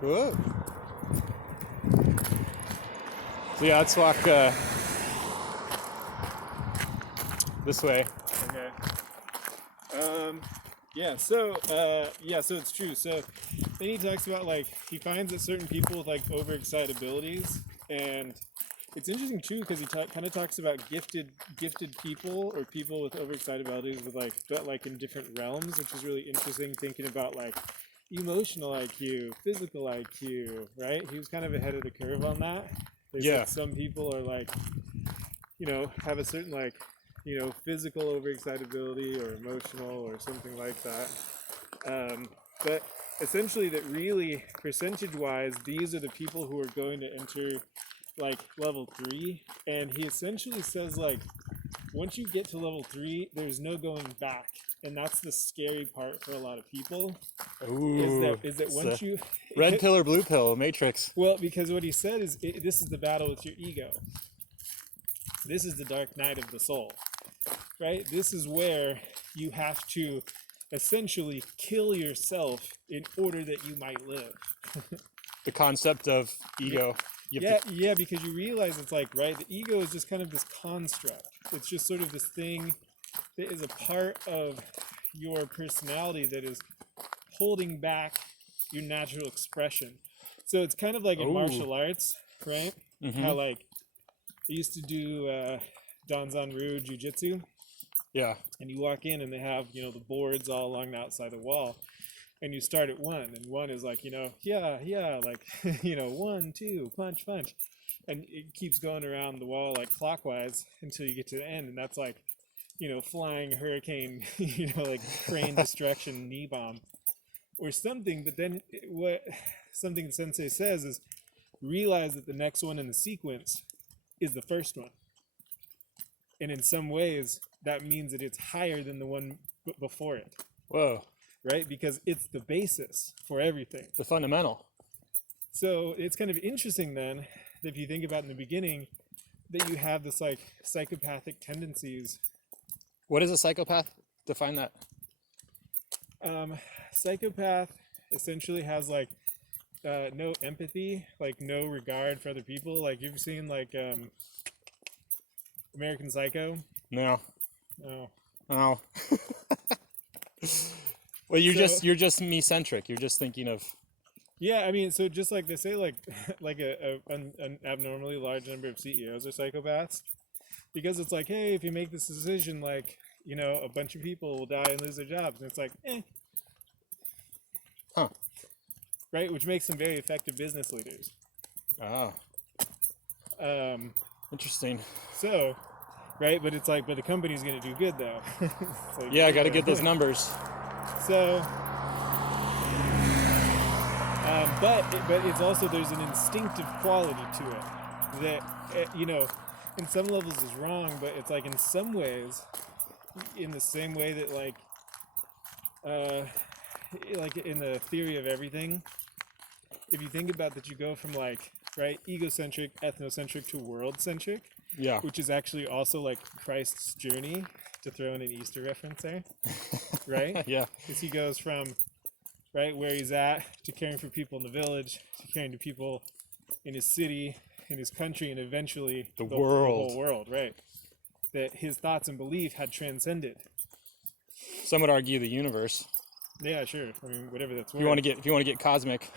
Whoa. So yeah, let's walk this way. Okay. So it's true. So then he talks about like he finds that certain people with like overexcitabilities, and it's interesting too because he kind of talks about gifted people or people with overexcitabilities with like but like in different realms, which is really interesting. Thinking about like emotional IQ, physical IQ, right? He was kind of ahead of the curve on that. They said some people are like, have a certain like, physical overexcitability or emotional or something like that. But essentially that really percentage-wise, these are the people who are going to enter like level 3. And he essentially says like, once you get to level 3, there's no going back. And that's the scary part for a lot of people. Ooh, is that once you red pill or blue pill, Matrix. Well, because what he said is this is the battle with your ego. This is the dark night of the soul, right? This is where you have to essentially kill yourself in order that you might live. The concept of ego. Yeah, because you realize it's like, right, the ego is just kind of this construct. It's just sort of this thing that is a part of your personality that is holding back your natural expression. So it's kind of like in martial arts, right? Mm-hmm. How like I used to do Danzanryu Jiu-Jitsu. Yeah. And you walk in and they have, the boards all along the outside the wall. And you start at 1, and 1 is like, like, 1, 2, punch. And it keeps going around the wall like clockwise until you get to the end. And that's like, flying hurricane, like crane destruction knee bomb or something. But then what something Sensei says is realize that the next one in the sequence is the first one. And in some ways, that means that it's higher than the one before it. Whoa. Right? Because it's the basis for everything. The fundamental. So it's kind of interesting then, that if you think about in the beginning, that you have this like psychopathic tendencies. What is a psychopath? Define that. Psychopath essentially has like no empathy, like no regard for other people. Like you've seen like American Psycho? No. Oh. Well, you're just me-centric. You're just thinking of. Yeah, I mean, so just like they say, like an abnormally large number of CEOs are psychopaths, because it's like, hey, if you make this decision, like, a bunch of people will die and lose their jobs, and it's like, Huh. Right, which makes them very effective business leaders. Ah. Interesting. So, right, but it's like, but the company's going to do good though. Like, yeah, I got to get those numbers. So, but it's also, there's an instinctive quality to it that, in some levels is wrong, but it's like in some ways, in the same way that like in the theory of everything, if you think about that, you go from like, right, egocentric, ethnocentric to world-centric, which is actually also like Christ's journey, to throw in an Easter reference there, right? Yeah. Because he goes from, right, where he's at to caring for people in the village, to caring to people in his city, in his country, and eventually the whole world, right? That his thoughts and belief had transcended. Some would argue the universe. Yeah, sure. I mean, whatever that's worth. If you want to get cosmic.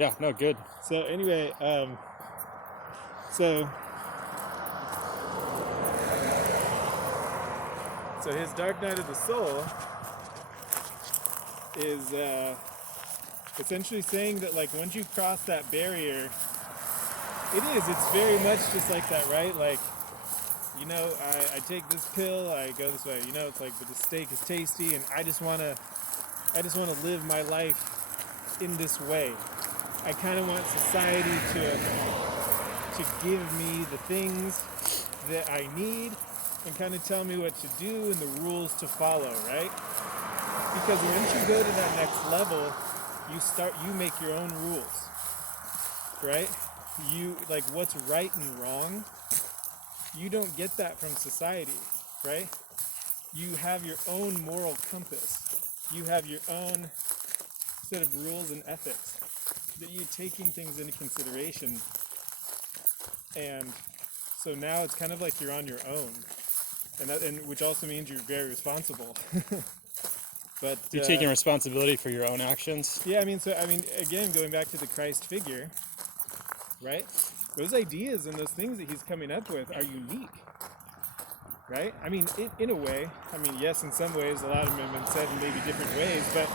Yeah, no, good. So anyway, so his dark night of the soul is essentially saying that like once you cross that barrier, it's very much just like that, right? Like, I take this pill, I go this way, it's like, but the steak is tasty, and I just want to live my life in this way. I kind of want society to give me the things that I need and kind of tell me what to do and the rules to follow, right? Because once you go to that next level, you make your own rules, right? You, like, what's right and wrong, you don't get that from society, right? You have your own moral compass. you have your own set of rules and ethics, that you're taking things into consideration. And so now it's kind of like you're on your own, and which also means you're very responsible. But You're taking responsibility for your own actions. yeah, I mean, again, going back to the Christ figure, right? Those ideas and those things that he's coming up with are unique, right? I mean, in a way, I mean, yes, in some ways, a lot of them have been said in maybe different ways, but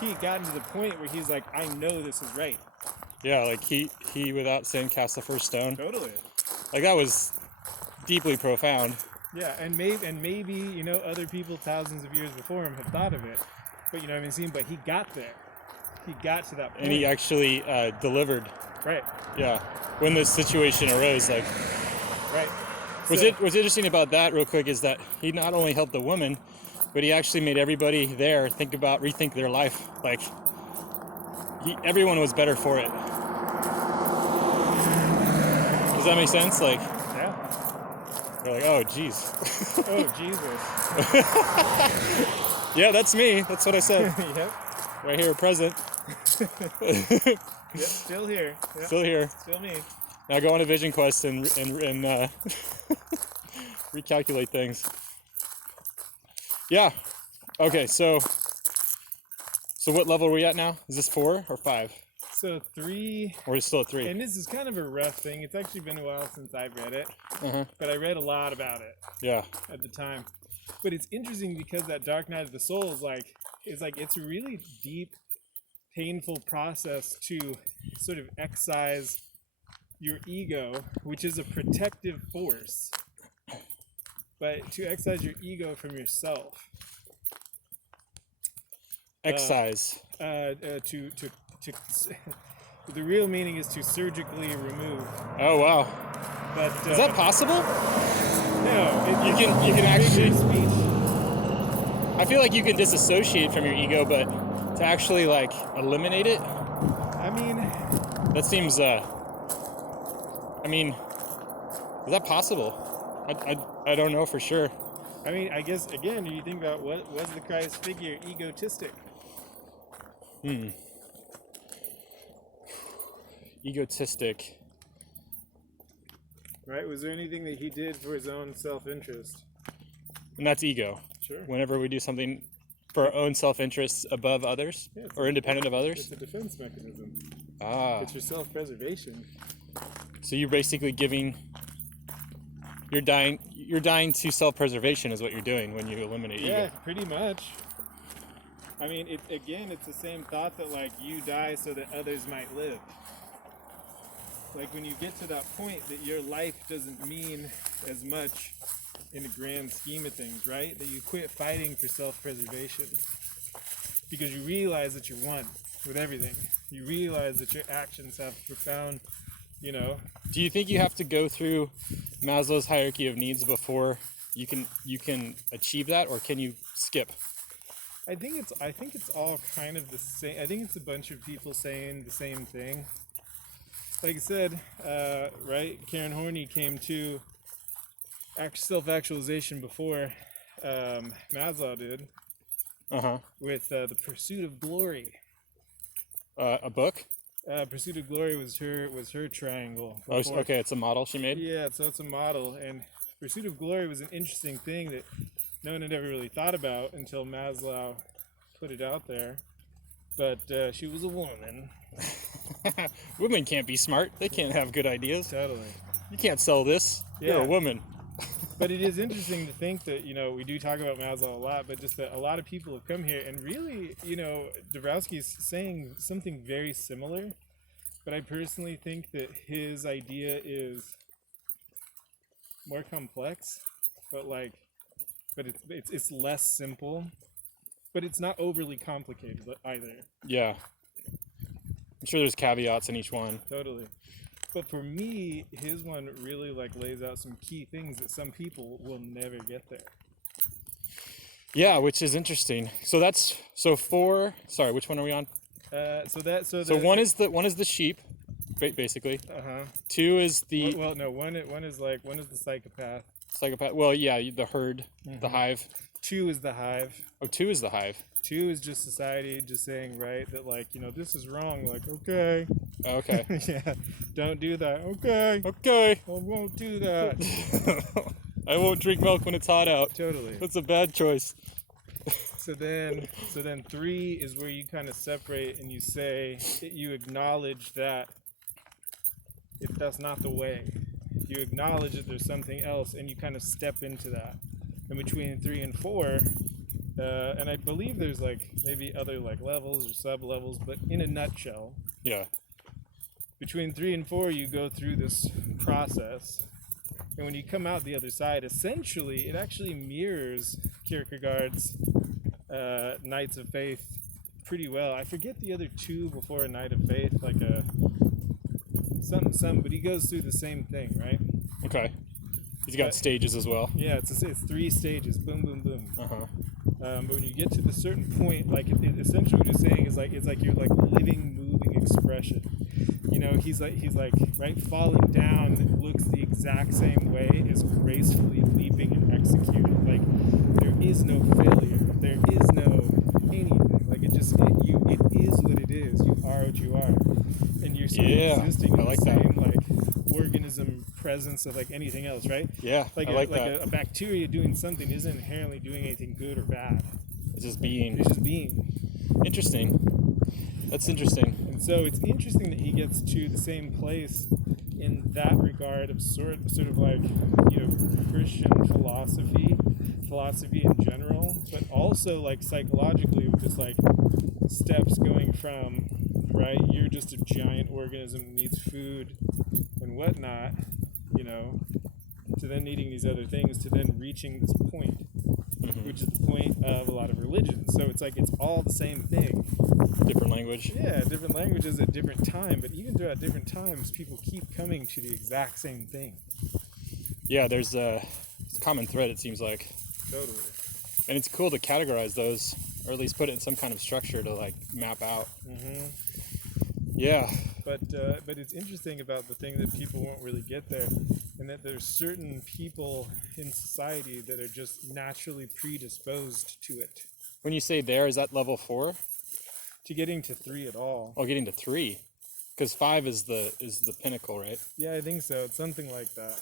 he had gotten to the point where he's like, I know this is right. Yeah, like he without sin cast the first stone. Totally. Like that was deeply profound. Yeah, and maybe you know, other people thousands of years before him have thought of it, but you know what I mean. But he got there. He got to that point. And he actually delivered. Right. Yeah. When this situation arose, like. Right. What's interesting about that, real quick, is that he not only helped the woman, but he actually made everybody there rethink their life. Like, everyone was better for it. Does that make sense? Like. Yeah. They're like, oh, geez. Oh, Jesus. Yeah, that's me. That's what I said. Yep. Right here, present. Yep, still here. Yep. Still here. Still me. Now go on a vision quest and recalculate things. Yeah. Okay, so what level are we at now? Is this 4 or 5? So 3. Or is it still at 3? And this is kind of a rough thing. It's actually been a while since I've read it. Uh-huh. But I read a lot about it. Yeah. At the time. But it's interesting because that Dark Night of the Soul is it's a really deep, painful process to sort of excise your ego, which is a protective force, but to excise your ego from yourself. Excise. The real meaning is to surgically remove. Oh wow! But is that possible? No, you can actually. Speech. I feel like you can disassociate from your ego, but to actually like eliminate it. I mean, that seems. I mean, is that possible? I don't know for sure. I mean, I guess again, you think about what was the Christ figure egotistic? Egotistic. Right? Was there anything that he did for his own self-interest? And that's ego. Sure. Whenever we do something for our own self-interest above others, or independent of others. It's a defense mechanism. Ah. It's your self-preservation. So you're basically you're dying to self-preservation is what you're doing when you eliminate ego. Yeah, pretty much. I mean, it's the same thought that like you die so that others might live. Like when you get to that point that your life doesn't mean as much in the grand scheme of things, right? That you quit fighting for self-preservation because you realize that you're one with everything. You realize that your actions have profound, you know. Do you think you have to go through Maslow's hierarchy of needs before you can achieve that, or can you skip? I think it's all kind of the same. I think it's a bunch of people saying the same thing. Like I said, right? Karen Horney came to self-actualization before Maslow did. With the Pursuit of Glory. A book. Pursuit of Glory was her triangle. Oh, okay. It's a model she made. Yeah, so it's a model, and Pursuit of Glory was an interesting thing that no one had ever really thought about until Maslow put it out there. But she was a woman. Women can't be smart. They can't have good ideas. Totally. You can't sell this. Yeah. You're a woman. But it is interesting to think that, you know, we do talk about Maslow a lot, but just that a lot of people have come here and really, you know, Dabrowski's saying something very similar. But I personally think that his idea is more complex, but it's less simple, but it's not overly complicated either. Yeah. I'm sure there's caveats in each one. Totally. But for me, his one really lays out some key things that some people will never get there. Yeah, which is interesting. So that's 4. Sorry, which one are we on? So one is the sheep, basically. 2 is the one is the psychopath. Psychopath. Well, yeah, the herd, the hive. 2 is the hive. Oh, 2 is the hive. 2 is just society just saying, right, that like, this is wrong. Like, okay. Okay. Yeah, don't do that. Okay. Okay. I won't do that. I won't drink milk when it's hot out. Totally. That's a bad choice. So then 3 is where you kind of separate and you say that you acknowledge that that's not the way. You acknowledge that there's something else, and you kind of step into that. And between 3 and 4, and I believe there's like maybe other like levels or sub levels, but in a nutshell, Yeah. between 3 and 4, you go through this process. And when you come out the other side, essentially, it actually mirrors Kierkegaard's Knights of Faith pretty well. I forget the other 2 before a Knight of Faith, like but he goes through the same thing, right? Okay. He's got stages as well. Yeah, it's 3 stages. Boom, boom, boom. Uh-huh. But when you get to the certain point, like essentially what you're saying is like it's like you're like living, moving expression. He's like right, falling down looks the exact same way as gracefully leaping and executing. Like there is no failure. There is no anything. Like it is what it is. You are what you are, and you're sort of existing in the same like organism presence of like anything else, right? Yeah, like I like that. A bacteria doing something isn't inherently doing anything good or bad. It's just being. It's just being. Interesting. That's interesting. And so it's interesting that he gets to the same place in that regard of sort of like Christian philosophy in general, but also like psychologically with just like steps going from right, you're just a giant organism that needs food and whatnot, to then needing these other things, to then reaching this point, which is the point of a lot of religions. So it's like it's all the same thing. Different language. Yeah, different languages at different time, but even throughout different times, people keep coming to the exact same thing. Yeah, there's a common thread, it seems like. Totally. And it's cool to categorize those, or at least put it in some kind of structure to like map out. Mm-hmm. Yeah. But it's interesting about the thing that people won't really get there, and that there's certain people in society that are just naturally predisposed to it. When you say there, is that level 4? To getting to 3 at all. Oh, getting to 3, because 5 is the pinnacle, right? Yeah, I think so. It's something like that.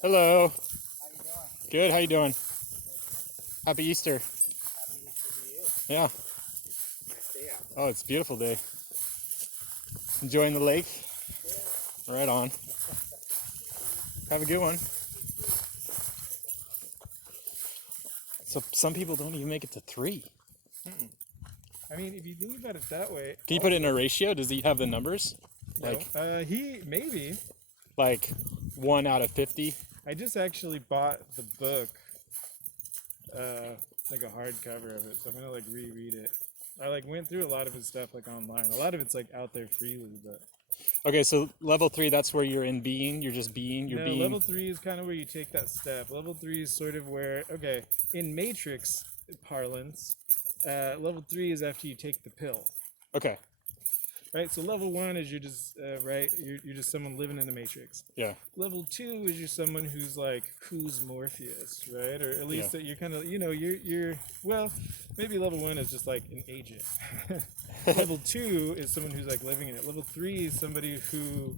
Hello. How you doing? Good. How you doing? Happy Easter. Happy Easter to you. Yeah. Nice day out. Oh, it's a beautiful day. Enjoying the lake? Yeah. Right on. Have a good one. So some people don't even make it to 3. Mm-mm. I mean, if you think about it that way... Can you put it in a ratio? Does he have the numbers? No. Like, he, maybe. like 1 out of 50? I just actually bought the book, like a hardcover of it, so I'm gonna like reread it. I like went through a lot of his stuff like online. A lot of it's like out there freely, but Okay, so level 3, that's where you're in being. You're just being. You're being. level 3 is kind of where you take that step. Level 3 is sort of where, okay, in Matrix parlance, level 3 is after you take the pill. Okay. Right, so level 1 is you're just right. You're just someone living in the Matrix. Yeah. Level 2 is you're someone who's like who's Morpheus, right? Or at least that you're kind of you're well, maybe level 1 is just like an agent. Level 2 is someone who's like living in it. Level 3 is somebody who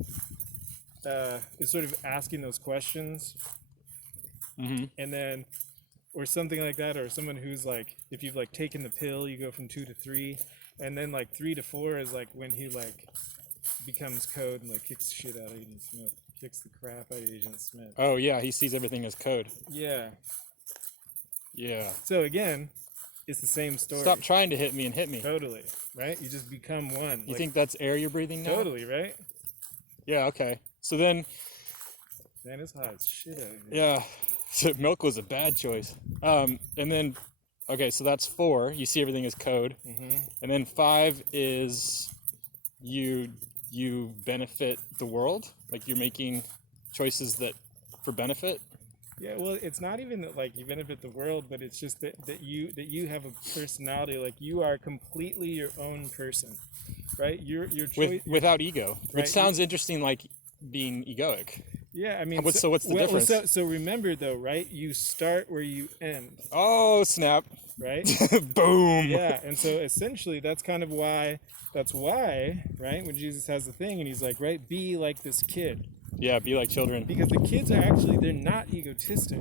is sort of asking those questions, and then or something like that, or someone who's like if you've like taken the pill, you go from 2 to 3. And then like 3 to 4 is like when he like becomes code and like kicks the shit out of Agent Smith, kicks the crap out of Agent Smith. Oh yeah, he sees everything as code. Yeah. Yeah. So again, it's the same story. Stop trying to hit me and hit me. Totally. Right? You just become one. You think that's air you're breathing now? Totally, right? Yeah. Okay. So then. Man, it's hot as shit out here. Yeah. So milk was a bad choice. And then. Okay, so that's 4. You see everything as code, and then 5 is you benefit the world, like you're making choices that for benefit. Yeah, well, it's not even that like you benefit the world, but it's just that you have a personality, like you are completely your own person, right? Your choice, Without ego, which right, sounds interesting, like being egoic. yeah. I mean, What's the difference? So remember though, right? You start where you end, Oh snap! right? Boom! Yeah, and so essentially that's kind of why right, when Jesus has the thing and he's like, right, be like this kid, Yeah, be like children. because the kids are actually, they're not egotistic,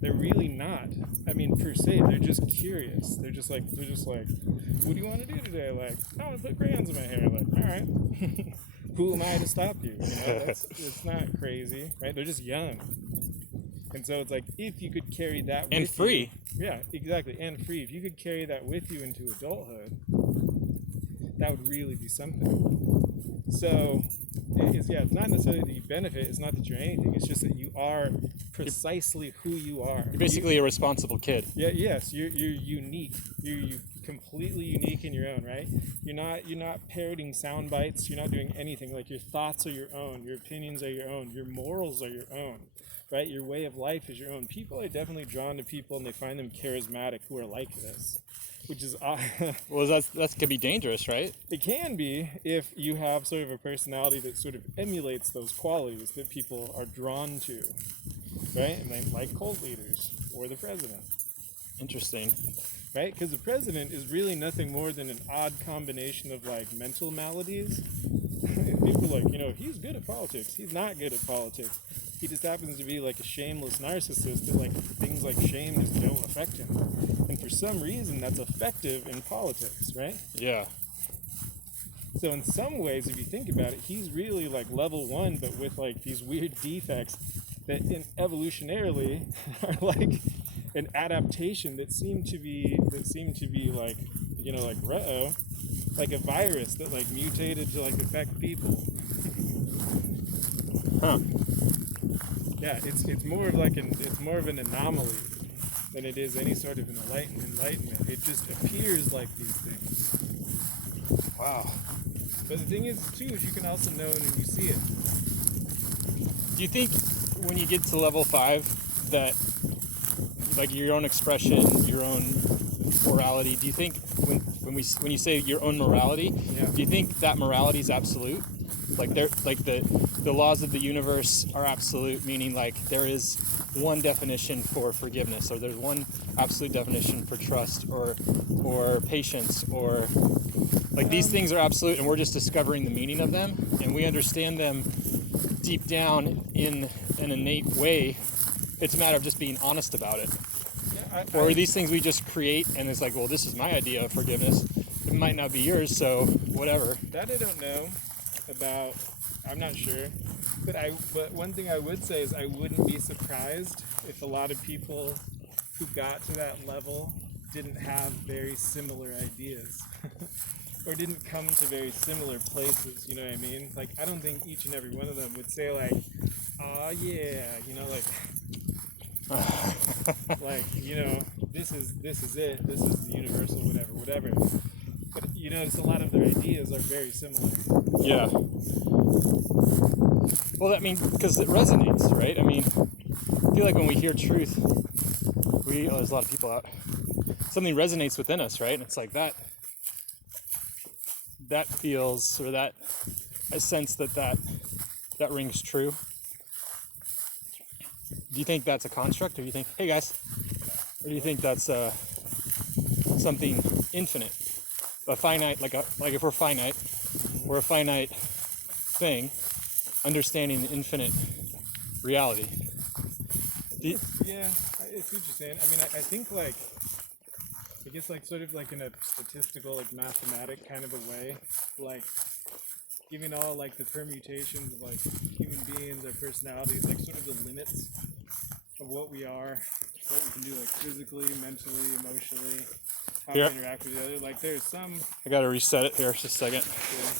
they're really not, I mean, per se, they're just curious, they're just like what do you want to do today? Like, I want to put crayons in my hair. Like, all right. Who am I to stop you? You know, it's not crazy, right? They're just young. And so it's like, if you could carry that with And free. you, yeah, exactly, and free. If you could carry that with you into adulthood, that would really be something. So, it's not necessarily that you benefit. It's not that you're anything. It's just that you are precisely who you are. You're basically a responsible kid. Yeah. Yes. You're unique. You're completely unique in your own right. You're not parroting sound bites. You're not doing anything. Like, your thoughts are your own. Your opinions are your own. Your morals are your own. Right? Your way of life is your own. People are definitely drawn to people, and they find them charismatic who are like this, which is well, that could be dangerous, right? It can be, if you have sort of a personality that sort of emulates those qualities that people are drawn to, right? And they like cult leaders or the president. Interesting. Right? Because the president is really nothing more than an odd combination of like mental maladies. People are like, he's good at politics. He's not good at politics. He just happens to be like a shameless narcissist that like things like shame just don't affect him. And for some reason that's effective in politics, right? Yeah. So in some ways, if you think about it, he's really like level 1, but with like these weird defects that evolutionarily are like an adaptation that seem to be like, like a virus that like mutated to like affect people. Huh. Yeah, it's more of an anomaly than it is any sort of an enlightenment. It just appears like these things. Wow. But the thing is, too, is you can also know it when you see it. Do you think when you get to level 5 that, like, your own expression, your own morality, do you think when you say your own morality, do you think that morality is absolute? Like, the laws of the universe are absolute, meaning like there is one definition for forgiveness, or there's one absolute definition for trust, or patience, or like these things are absolute, and we're just discovering the meaning of them, and we understand them deep down in an innate way. It's a matter of just being honest about it. Or are these things we just create, and it's like, well, this is my idea of forgiveness. It might not be yours, so whatever. That I don't know about. I'm not sure. But one thing I would say is I wouldn't be surprised if a lot of people who got to that level didn't have very similar ideas. Or didn't come to very similar places, you know what I mean? Like, I don't think each and every one of them would say like, oh yeah, this is it, this is the universal, whatever. But you notice a lot of their ideas are very similar. Yeah. Well, I mean, because it resonates, right? I mean, I feel like when we hear truth, there's a lot of people out, something resonates within us, right? And it's like that feels, or that I sense that rings true. Do you think that's a construct, or do you think, hey guys, or do you think that's something infinite, a finite, like if we're finite, we're a finite thing, understanding the infinite reality? Yeah, I see what you're saying. I mean, I think like, I guess like sort of like in a statistical, like mathematic kind of a way, like giving all like the permutations of like human beings, our personalities, like sort of the limits of what we are, what we can do like physically, mentally, emotionally, how we interact with each other. Like there's some. I gotta reset it here just a second. Yeah.